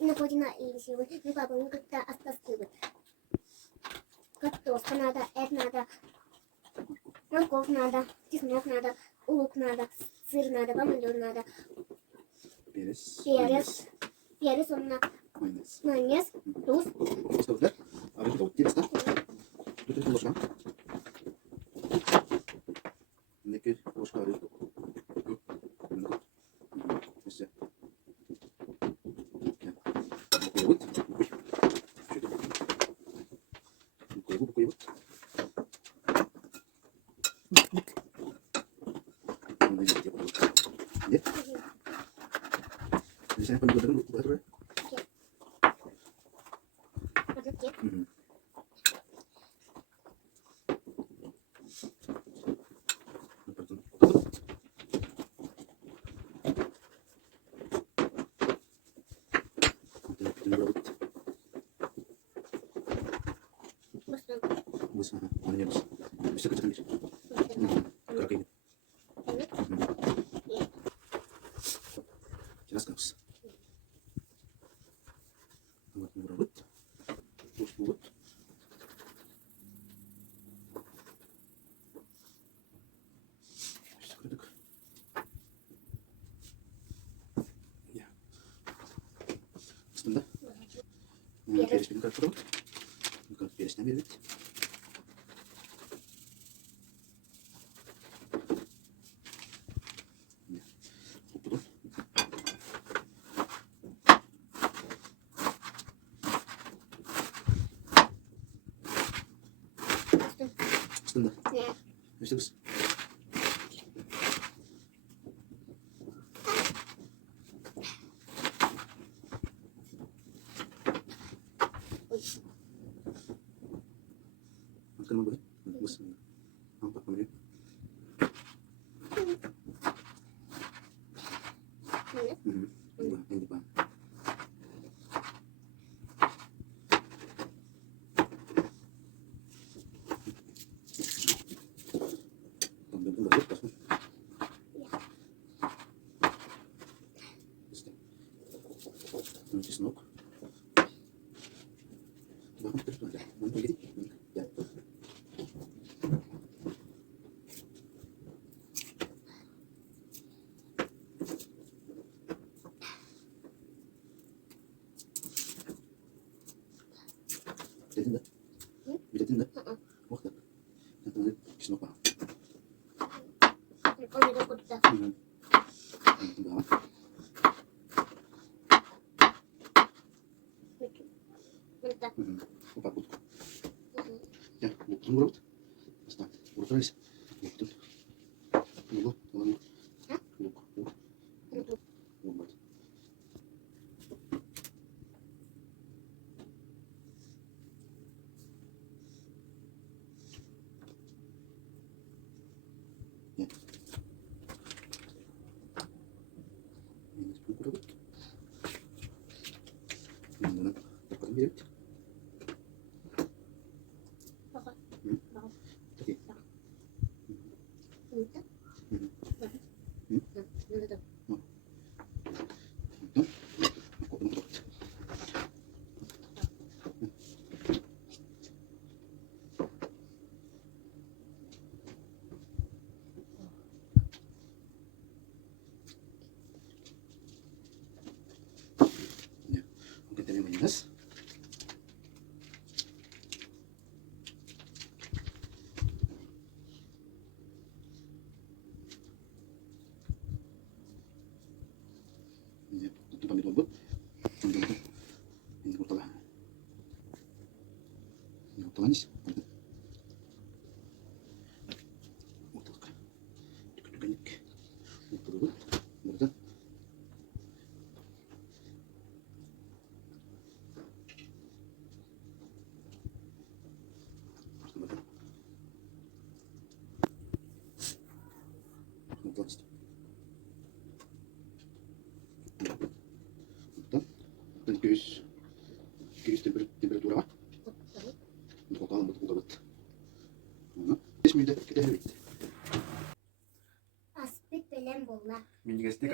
Не година и силы, не папа, ну как-то остастывает. Картошка надо, это надо, морковь надо, чеснок надо, лук надо, сыр надо, помидор надо, перец, он на майонез, туз. А вы тут теста? Тут это ложка. Некий ложка рыбы. Все. Вот. Буквы. Нет? Здесь я помидор даю. Bisa kerjakan bisa. Gerak ini. Jelas kan? Buat ngerebut. Buat. Ya. Sebentar. Перец pintar perut. Bukan peresnya mirip. Sebentar. Ya. Terus. Makan mau boleh? Bus. Nampak kemudian. Yang depan. Чеснок. Bahkan terus ada. Nanti jadi. Ya. Jadi enggak? Jadi enggak? Waktu. Nanti chesnok pak. Kalau udah kuda. Bentar. Opa putko. Ya, buktun urut. Basta. Urut alis. Buktun. Nunggu, nunggu. Nunggu. Nunggu. Ya. Ini sepuluh urut. Nunggu. Terkadang mirip. Kita yang minus. Itu pamit lembut. Ini kurang. Ini kurang nih. Göğüs temperatura var. Untuk bakalım balık. Şimdi kita bitti. Aspit belen bolla. Minggu estik